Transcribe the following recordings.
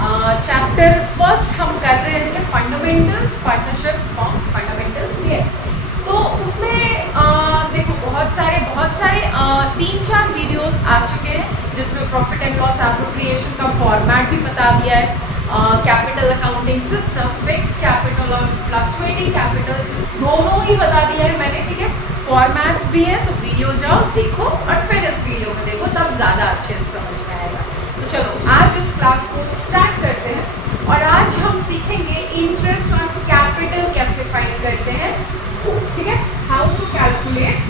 Chapter first हम कर रहे थे फंडामेंटल्स, पार्टनरशिप फॉर्म फंडामेंटल्स, ठीक है। तो उसमें देखो बहुत सारे 3-4 वीडियोस आ चुके हैं जिसमें प्रॉफिट एंड लॉस एप्रोप्रिएशन का फॉर्मेट भी बता दिया है, capital accounting system, fixed capital और फ्लक्चुएटिंग कैपिटल दोनों ही बता दिया है मैंने, ठीक है। फॉर्मेट्स भी है, तो वीडियो जाओ देखो और फिर इस वीडियो में देखो, तब ज़्यादा अच्छे से समझ में आएगा। तो चलो आज इस क्लास को स्टार्ट करते हैं और आज हम सीखेंगे इंटरेस्ट ऑन कैपिटल कैसे फाइंड करते हैं, ठीक है। How to calculate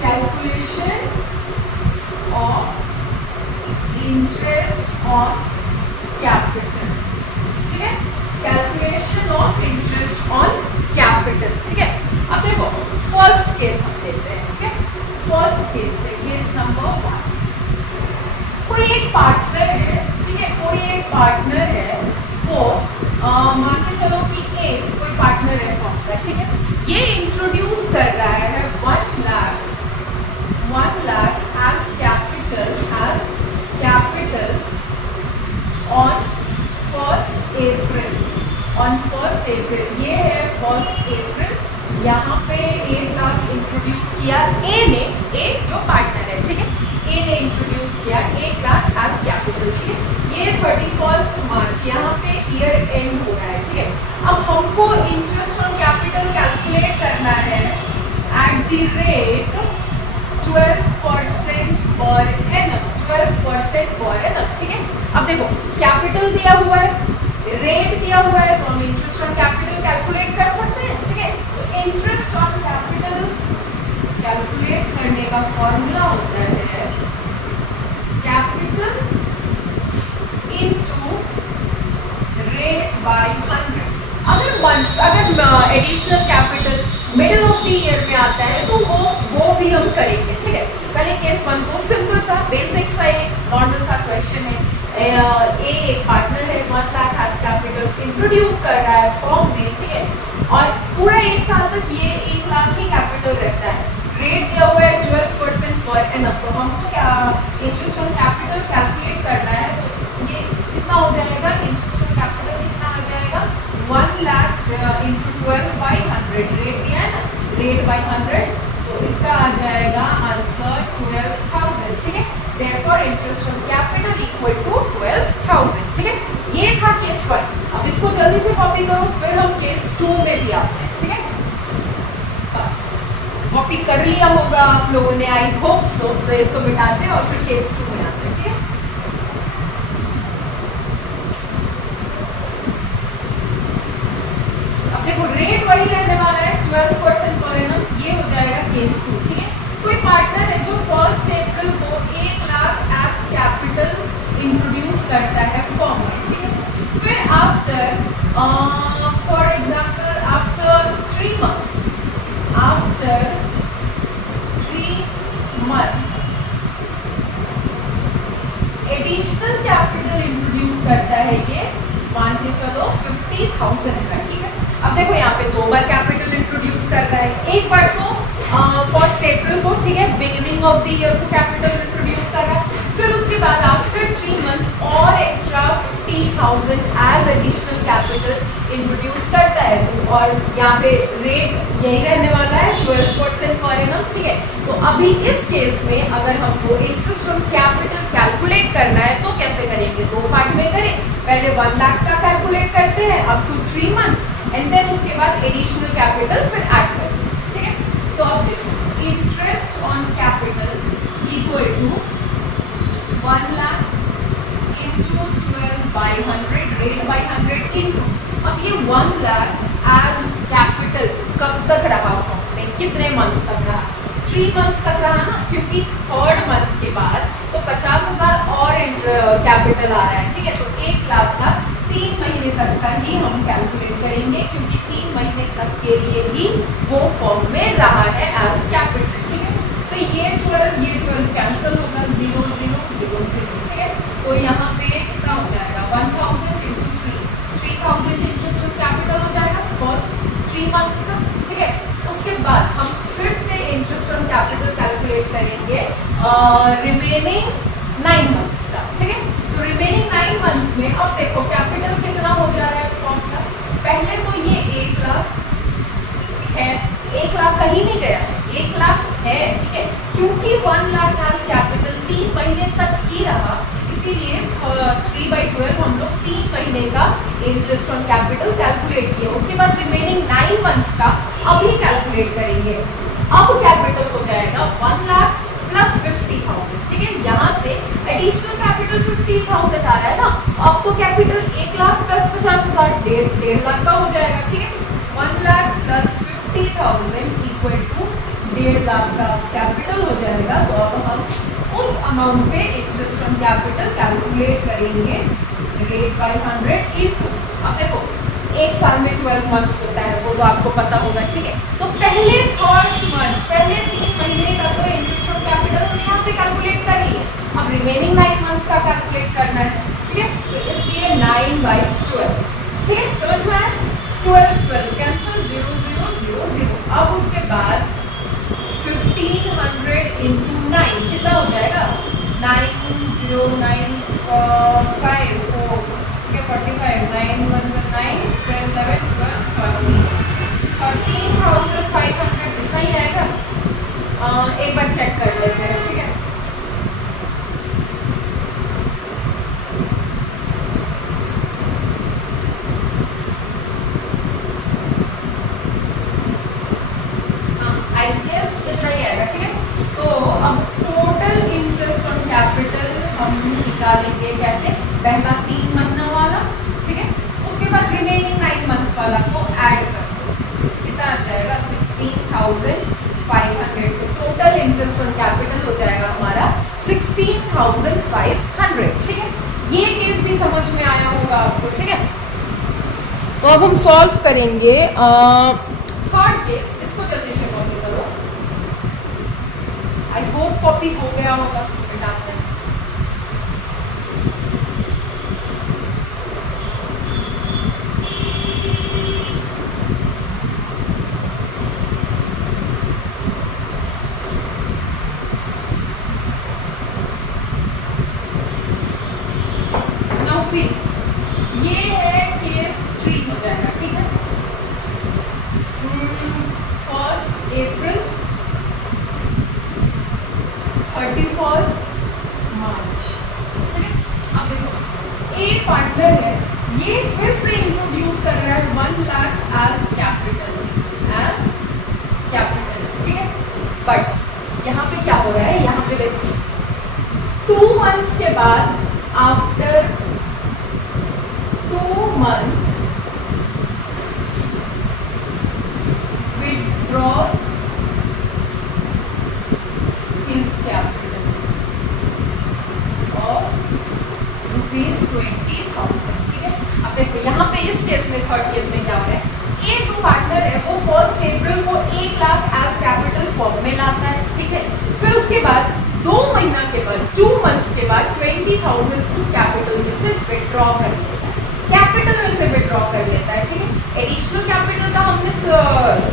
calculation of interest on capital, ठीक है। Calculation of interest on capital, ठीक है। अब देखो फर्स्ट केस हम देखते हैं, ठीक है। फर्स्ट केस है केस नंबर 1। कोई एक पार्टनर है, ठीक है, कोई एक पार्टनर है, वो मान के चलो कि एक कोई पार्टनर है फर्म का, ठीक है। ये इंट्रोड्यूस कर रहा है 1 lakh as capital on 1st April. ये है 1st अप्रैल। यहाँ पे 1 लाख इंट्रोड्यूस किया ए ने, ए जो पार्टनर है, ठीक है, ए ने इंट्रोड्यूस किया 1 लाख एज कैपिटल, ठीक है। ये 31 मार्च, यहाँ पे ईयर एंड हो रहा है, ठीक है। अब हमको इंटरेस्ट ऑन कैपिटल कैलकुलेट करना है at the rate 12% per annum, 12% per annum, ठीक है। अब देखो कैपिटल दिया हुआ है, रेट दिया हुआ है, तो हम इंटरेस्ट ऑन कैपिटल कैलकुलेट कर सकते हैं, ठीक है। इंटरेस्ट ऑन कैपिटल कैलकुलेट करने का फॉर्मूला होता है कैपिटल इनटू रेट बाय 100। अगर additional capital middle of the year में आता है तो वो भी हम करेंगे, ठीक है। पहले केस 1 को सिंपल सा बेसिक सा एक नॉर्मल सा क्वेश्चन है। एक पार्टनर है 1 लाख एज कैपिटल इंट्रोड्यूस कर रहा है फॉर्म में, ठीक है, और पूरा 1 साल तक ये 1 लाख ही कैपिटल रहता है। रेट दिया हुआ है 12% पर एनम। तो हमको क्या इंटरेस्ट ऑन कैपिटल कैलकुलेट करना है, तो ये कितना हो जाएगा, इंटरेस्ट ऑन कैपिटल कितना आ जाएगा 1 लाख इंटू 12/100, रेट दिया है ना, रेट बाई 100, तो इसका आ जाएगा आंसर 12,000, ठीक है। Therefore interest on capital equal to 12,000, ठीक है। ये था केस 1। अब इसको जल्दी से कॉपी करो, फिर हम केस 2 में भी आते हैं, ठीक है। फर्स्ट कॉपी कर लिया होगा आप लोगों ने, आई होप सो। तो इसको मिटाते हैं और फिर केस 2 में आते हैं, ठीक है। अब देखो रेट वही रहने वाला है 12% पर एनम, ये हो जाएगा केस 2, ठीक है। कोई पार्टनर है जो 1st अप्रैल को 1 लाख एज कैपिटल इंट्रोड्यूस करता है फर्म में, ठीक है। फिर after for example after 3 months additional capital introduce करता है, ये मान के चलो 50,000 का, ठीक है। अब देखो यहाँ पे 2 बार कैपिटल इंट्रोड्यूस कर रहा है, एक बार तो 1st अप्रैल को, ठीक है, बिगिनिंग ऑफ द ईयर को कैपिटल इंट्रोड्यूस कर रहा है, फिर उसके बाद आफ्टर 3 months और extra 50,000 as additional capital introduce करता है। तो और यहाँ पे रेट यही रहने वाला है 12% पर एनम, ठीक है। तो अभी इस केस में अगर हमको इंटरेस्ट ऑन कैपिटल कैलकुलेट करना है तो कैसे करेंगे, 2 पार्ट में करें। पहले 1 लाख का कैलकुलेट करते हैं up to 3 months and then उसके बाद एडिशनल कैपिटल फिर ऐड करें, ठीक है। तो अब देखो interest on capital equal to 1 lakh into 12/100, rate by 100 into, अब ये 1 लाख एज कैपिटल कब तक रहा फॉर्म में, कितने मंथ्स तक रहा, 3 months तक रहा ना, क्योंकि 3rd month के बाद तो 50,000 और कैपिटल आ रहा है, ठीक है। तो 1 लाख का 3 महीने तक का ही हम कैलकुलेट करेंगे, क्योंकि 3 महीने तक के लिए ही वो फॉर्म में रहा है एज कैपिटल, ठीक है। तो ये 12 कैंसिल होगा, 0 0 0 0, ठीक है। तो यहाँ पे कितना हो जाएगा 1000 इंटू 3,000 इंटरेस्ट ऑन कैपिटल हो जाएगा फर्स्ट 3 months का, ठीक है। उसके बाद हम फिर से इंटरेस्ट ऑन कैपिटल कैलकुलेट करेंगे रिमेनिंग 9 months का, ठीक है। तो रिमेनिंग 3/12 हम लोग 3 महीने का इंटरेस्ट ऑन कैपिटल कैलकुलेट किया। उसके बाद रिमेनिंग 9 मंथ्स का अभी कैलकुलेट करेंगे। अब कैपिटल हो जाएगा 1 लाख प्लस 50,000, ठीक है। यहाँ से एडिशनल कैपिटल 50,000 आ रहा है ना, अब तो कैपिटल 1 लाख प्लस 50,000 डेढ़ लाख का हो जाएगा, ठीक है। 1 lakh plus 50,000 equal to 1.5 lakh का कैपिटल हो जाएगा। तो अब हम उस अमाउंट पे इंटरेस्ट ऑन कैपिटल कैलकुलेट करेंगे रेट बाय 100 इनटू, अब देखो एक साल में 12 मंथ्स होता है, वो तो आपको पता होगा, ठीक है। तो पहले 3rd मंथ, पहले 3 महीने का तो इंटरेस्ट ऑन कैपिटल हमने यहाँ पे कैलकुलेट कर लिया। अब रिमेनिंग 9 मंथ्स का कैलकुलेट करना है, ठीक है। तो इसलिए 9/12, ठीक है, समझ में आया। 12 कैंसिल, 0 0 0 0। अब उसके बाद 1500 इंटू 9 कितना हो जाएगा, 9095 4 45, 9 1 9 10 11 12 13,500 कितना ही आएगा। एक बार चेक कर लेते हैं, ठीक है। आई गेस इतना ही आएगा, ठीक है। तो अब टोटल इंटरेस्ट ऑन कैपिटल हम निकालेंगे कैसे, पहला 3 महीना वाला, ठीक है। उसके बाद रिमेनिंग 9 मंथ्स वाला को ऐड कर दो, कितना आ जाएगा 16,500। तो टोटल इंटरेस्ट ऑन कैपिटल हो जाएगा हमारा 16,500, ठीक है। ये केस भी समझ में आया होगा आपको, ठीक है। तो अब हम सॉल्व करेंगे 3rd केस। इसको जल्दी से कॉपी करो, आई होप कॉपी हो गया होगा। ये है केस 3 हो जाएगा, ठीक है। 1 अप्रैल 31 मार्च, ठीक है। अब देखो एक पार्टनर है, ये फिर से इंट्रोड्यूस कर रहा है 1 लाख एज कैपिटल, ठीक है। बट यहाँ पे क्या हो रहा है, यहाँ पे देखो 2 मंथ्स के बाद, after 2 months withdraws his capital of ₹20,000, ठीक है। अब देखो यहाँ पे इस केस में 3rd केस में क्या हो रहा है, ये जो पार्टनर है वो 1 अप्रैल को 1 लाख एज कैपिटल फॉर्म में लाता है, ठीक है। फिर उसके बाद 2 महीना के बाद, 2 मंथ्स के बाद 20,000 उस कैपिटल में से विड्रॉ कर लेता है, कैपिटल में से विड्रॉ कर लेता है, ठीक है। एडिशनल कैपिटल का हमने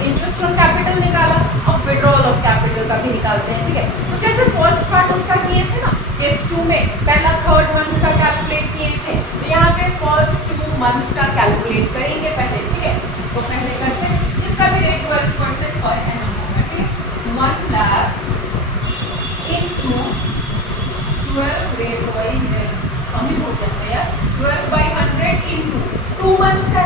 इंटरेस्ट ऑन कैपिटल निकाला, अब विड्रॉल ऑफ कैपिटल का भी निकालते हैं, ठीक है। तो जैसे फर्स्ट पार्ट उसका किए थे ना केस 2 में, पहला 3rd मंथ का कैलकुलेट किए थे, तो यहाँ पे फर्स्ट 2 मंथ्स का कैलकुलेट करेंगे पहले, ठीक है। तो पहले करते हैं, इसका भी रेट 12% पर एनम होगा, ठीक है। 1 लाख इंटू 12 रेट वही है, हम ही बोल जाते हैं यार, 12/100 इंटू 2 मंथ्स का,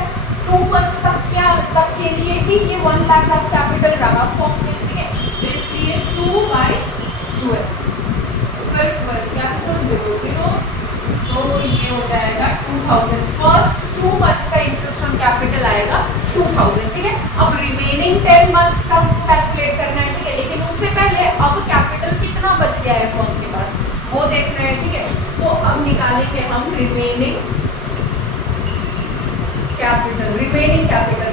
2 मंथ्स तक क्या, तक के लिए ही ये 1 लाख ऑफ कैपिटल रहा फॉर्म में, ठीक है। तो इसलिए 2/12 कैंसिल, 0 0। तो ये हो जाएगा 2,000। फर्स्ट 2 मंथ्स का इंटरेस्ट ऑन कैपिटल आएगा 2,000, ठीक है। अब रिमेनिंग 10 मंथ्स का कैलकुलेट करना है, ठीक है। लेकिन उससे पहले अब कैपिटल कितना बच गया है फर्म के पास वो देख रहे हैं, ठीक है। तो अब निकालेंगे हम रिमेनिंग कैपिटल।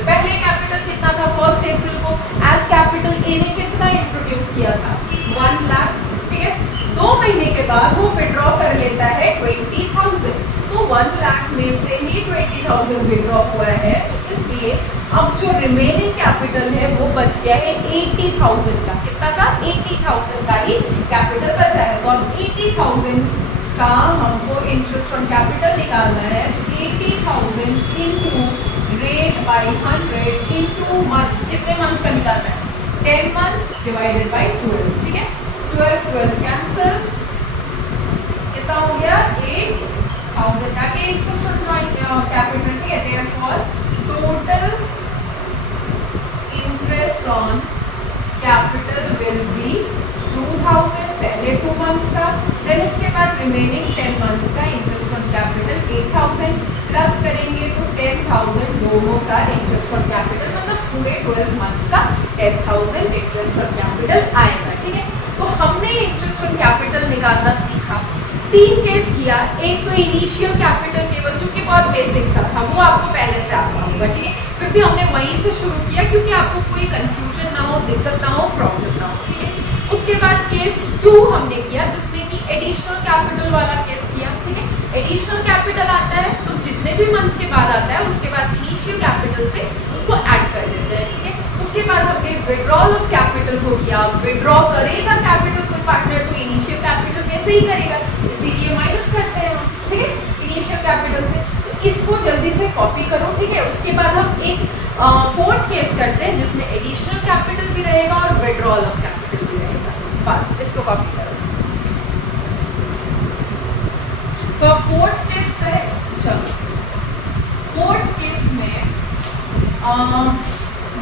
पहले कैपिटल कितना था 1 अप्रैल को, एज कैपिटल ए ने कितना इंट्रोड्यूस किया था 1 लाख, ठीक है। 2 महीने के बाद वो विड्रॉ कर लेता है 20,000, तो 1 लाख में से ही 20,000 विड्रॉ हुआ है, तो इसलिए अब जो रिमेनिंग कैपिटल है वो बच गया है 80,000 का। कितना का, 80,000 का ही कैपिटल बचा है। तो अब 80,000 का हमको इंटरेस्ट ऑन कैपिटल निकालना है, 80,000 into rate by 100 into months, कितने मंथ्स का निकालना है, 10 मंथ्स डिवाइडेड बाई 12, ठीक है। 12 कैंसिल, कितना हो गया 8 हमारा इंटरेस्ट ऑन कैपिटल, मतलब पूरे 12 मंथ्स का 10,000 इंटरेस्ट ऑन कैपिटल आएगा। ठीक है, तो हमने इंटरेस्ट ऑन कैपिटल निकालना सीखा। 3 केस किया। एक तो इनिशियल कैपिटल केवल, जो कि बहुत बेसिक सा था, वो आपको पहले से आता होगा। ठीक है, फिर भी हमने वहीं से शुरू किया क्योंकि आपको कोई कंफ्यूजन ना हो, दिक्कत ना हो, प्रॉब्लम ना हो। ठीक है, उसके बाद केस 2 हमने किया, जिसमें कि एडिशनल कैपिटल वाला केस किया। ठीक है, एडिशनल कैपिटल आता है तो जितने भी मंथ्स के बाद आता है उसके बाद इनिशियल कैपिटल से उसको ऐड कर देते हैं। ठीक है, उसके बाद हमने विड्रॉल ऑफ कैपिटल को किया। विड्रॉ करेगा कैपिटल कोई पार्टनर तो इनिशियल कैपिटल वैसे ही करेगा, इसीलिए माइनस करते हैं हम। ठीक है, इनिशियल कैपिटल से, तो इसको जल्दी से कॉपी करो। ठीक है, उसके बाद हम एक 4th केस करते हैं जिसमें एडिशनल कैपिटल भी रहेगा और विड्रॉल ऑफ कैपिटल भी रहेगा। फास्ट इसको कॉपी करो। तो 4th केस करें। चलो 4th केस में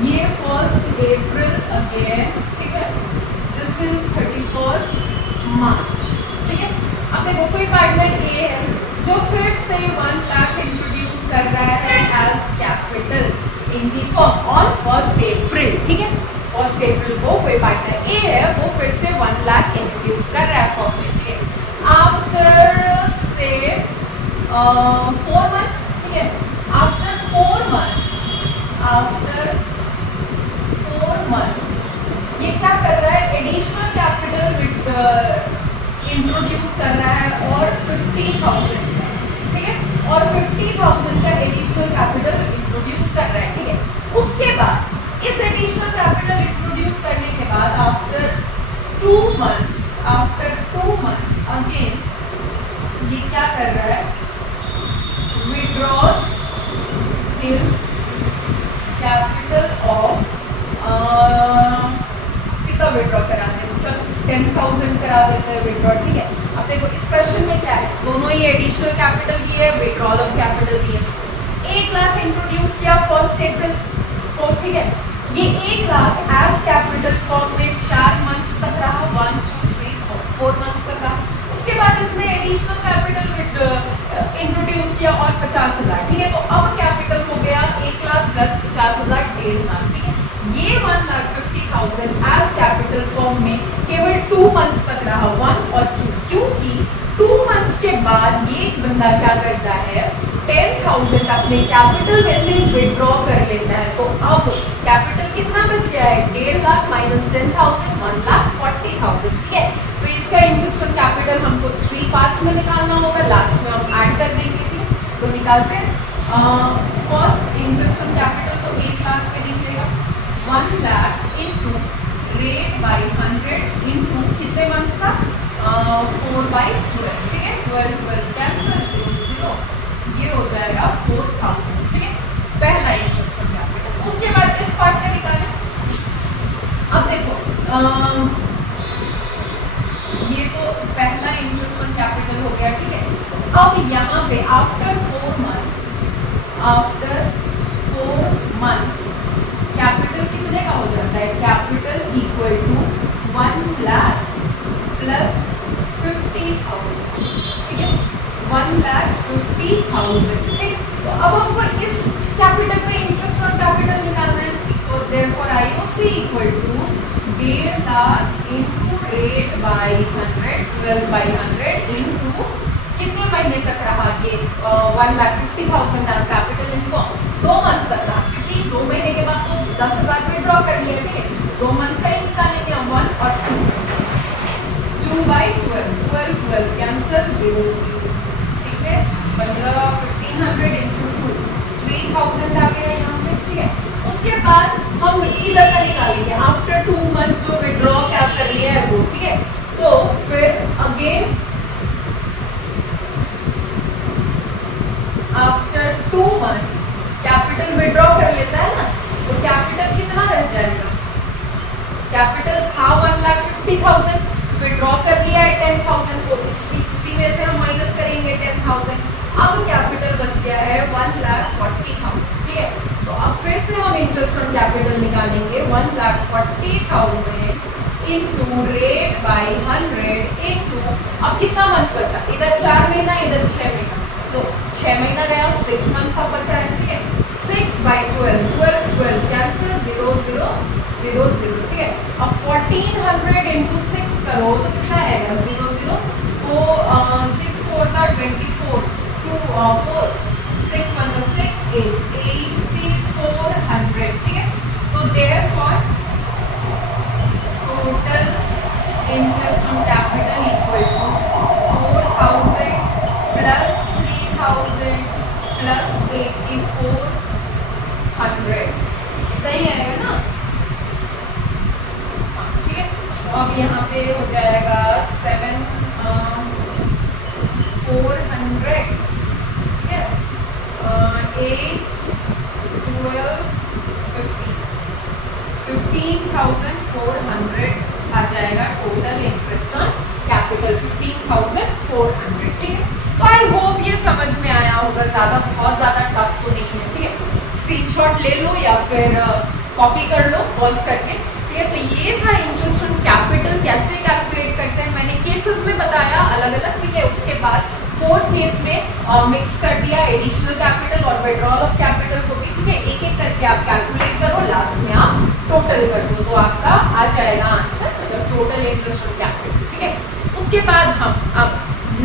ये 1st अप्रैल अगेन। ठीक है, दिस इज 31st मार्च। ठीक है, अब देखो कोई पार्टनर ए है जो फिर से 1 लाख इंट्रोड्यूस कर रहा है as capital in the firm on 1st April. ठीक है, 1st अप्रैल को कोई पार्टनर ए है, वो फिर से 1 लाख इंट्रोड्यूस कर रहा है फर्म में। ठीक है, आफ्टर से 4 मंथ्स। ठीक है, आफ्टर 4 मंथ्स ये क्या कर रहा है, एडिशनल कैपिटल इंट्रोड्यूस कर रहा है और 50,000 का। ठीक है, और 50,000 का एडिशनल कैपिटल इंट्रोड्यूस कर रहा है। ठीक है, उसके बाद इस एडिशनल कैपिटल इंट्रोड्यूस करने के बाद आफ्टर 2 मंथ्स अगेन ये क्या कर रहा है, विड्रॉज हिज कैपिटल ऑफ कितना विड्रॉ करा देते, चलो 10,000 करा देते हैं विड्रॉ। ठीक है, अब देखो इस क्वेश्चन में क्या है, दोनों ही एडिशनल कैपिटल भी है, विड्रॉल ऑफ कैपिटल भी है। 1 लाख इंट्रोड्यूस किया 1st अप्रैल को। ठीक है, ये 1 लाख एज कैपिटल फॉर्म में 4 मंथ्स तक रहा, 1 2 3 4 मंथ्स तक रहा। उसके बाद इसने एडिशनल कैपिटल इंट्रोड्यूस किया और 50,000। ठीक है, तो अब कैपिटल हो गया 1 लाख प्लस 50,000 1.5 लाख। ठीक है, ये 1,50,000 एज कैपिटल फॉर्म में केवल 2 मंथ्स तक रहा, 1 और 2, क्योंकि 2 मंथ्स के बाद ये बंदा क्या करता है, 10,000 अपने कैपिटल में से विड्रॉ कर लेता है। तो अब कैपिटल कितना बच गया है, 1.5 लाख माइनस 10,000 1,40,000। ठीक है, तो इसका इंटरेस्ट ऑन कैपिटल हमको 3 पार्ट्स में निकालना होगा, लास्ट में हम ऐड कर देंगे। ठीक है, तो निकालते हैं। फर्स्ट इंटरेस्ट ऑन कैपिटल तो 1 लाख पे निकलेगा, 1 lakh into rate by 100 into कितने मंथ्स का, 4/12। ठीक है, 12 कैंसिल, 0 ये हो जाएगा 4,000। ठीक है, पहला इंटरेस्ट ऑन कैपिटल। उसके बाद इस पार्ट का निकालें। अब देखो ये तो पहला इंटरेस्ट ऑन कैपिटल हो गया। ठीक है, अब यहाँ पे आफ्टर 4 मंथ्स कैपिटल कितने का हो जाता है, capital equal to 1 lakh plus 50,000। ठीक है, 1,50,000। ठीक, तो अब हमको इस कैपिटल पे इंटरेस्ट ऑन कैपिटल निकालना है, तो therefore IOC equal to 1.5 lakh into rate by 100, 12/100 into कितने महीने तक रहा ये 1,50,000 as capital in firm, 2 month तक रहा, क्योंकि 2 महीने के बाद तो 10,000 विड्रॉ कर लिया। ठीक है, 2 मंथ का ही निकालेंगे हम, 1 और 2, 2/12, 12 कैंसिल, 0 0। ठीक है, 1500 इंटू 2, 3,000 आ गया यहाँ पे। ठीक है, उसके बाद हम इधर का निकालेंगे, आफ्टर 2 मंथ जो विड्रॉ क्या कर लिया है वो। ठीक है, तो फिर again after 2 months capital withdraw कर लेता है ना, तो कैपिटल कितना रह जाएगा, कैपिटल था 1,50,000, विड्रॉ कर लिया है 10,000, तो इसी में से हम माइनस करेंगे 10,000। अब कैपिटल बच गया है 1,40,000। ठीक है, तो अब फिर से हम इंटरेस्ट ऑन कैपिटल निकालेंगे, 1,40,000 इंटू रेट बाई 100 इंटू, अब कितना मंथ्स बचा, इधर 4 महीना इधर 6 महीना, तो 6 महीना गया, 6 मंथ्स अब बचा है। ठीक है, 6 by 12, 12, 12 कैंसिल, 0, 0, 0, 0, ठीक है। अब 1400 into 6 करो तो कितना आएगा, 0, 0, 4, 6 4s are 24, 2, 4, 6 1 6, 8, 8400, ठीक है। तो therefore total interest on capital equal to 4000 plus 3000 plus 8400, सही आएगा ना? हाँ, ठीक है। तो अब यहाँ पे हो जाएगा 7,400, ठीक है। 8, 12, 15, 15,400 आ जाएगा टोटल इंटरेस्ट ऑन कैपिटल, 15,400, ठीक है। तो आई होप ये समझ में आया होगा, बहुत ज़्यादा टफ तो नहीं है, ठीक है। स्क्रीनशॉट ले लो या फिर कॉपी कर लो पॉज करके, ठीक है। तो ये था इंटरेस्ट ऑन कैपिटल कैसे कैलकुलेट करते हैं, मैंने केसेस में बताया अलग अलग, ठीक है। उसके बाद फोर्थ केस में मिक्स कर दिया एडिशनल कैपिटल और विड्रॉल ऑफ कैपिटल को भी, ठीक है। एक एक करके आप कैलकुलेट करो, लास्ट में आप टोटल कर दो तो आपका आ जाएगा आंसर, मतलब टोटल इंटरेस्ट ऑन कैपिटल, ठीक है। उसके बाद हम अब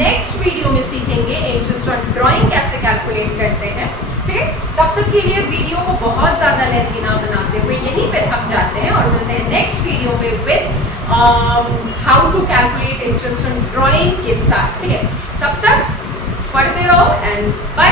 नेक्स्ट वीडियो में सीखेंगे इंटरेस्ट ऑन ड्राइंग कैसे कैलकुलेट करते हैं, ठीक है। तब तक के लिए वीडियो को बहुत ज़्यादा लेंथी ना बनाते हुए यहीं पे थक जाते हैं और मिलते हैं नेक्स्ट वीडियो में with how to calculate interest on drawing के साथ, ठीक है। तब तक पढ़ते रहो एंड बाय।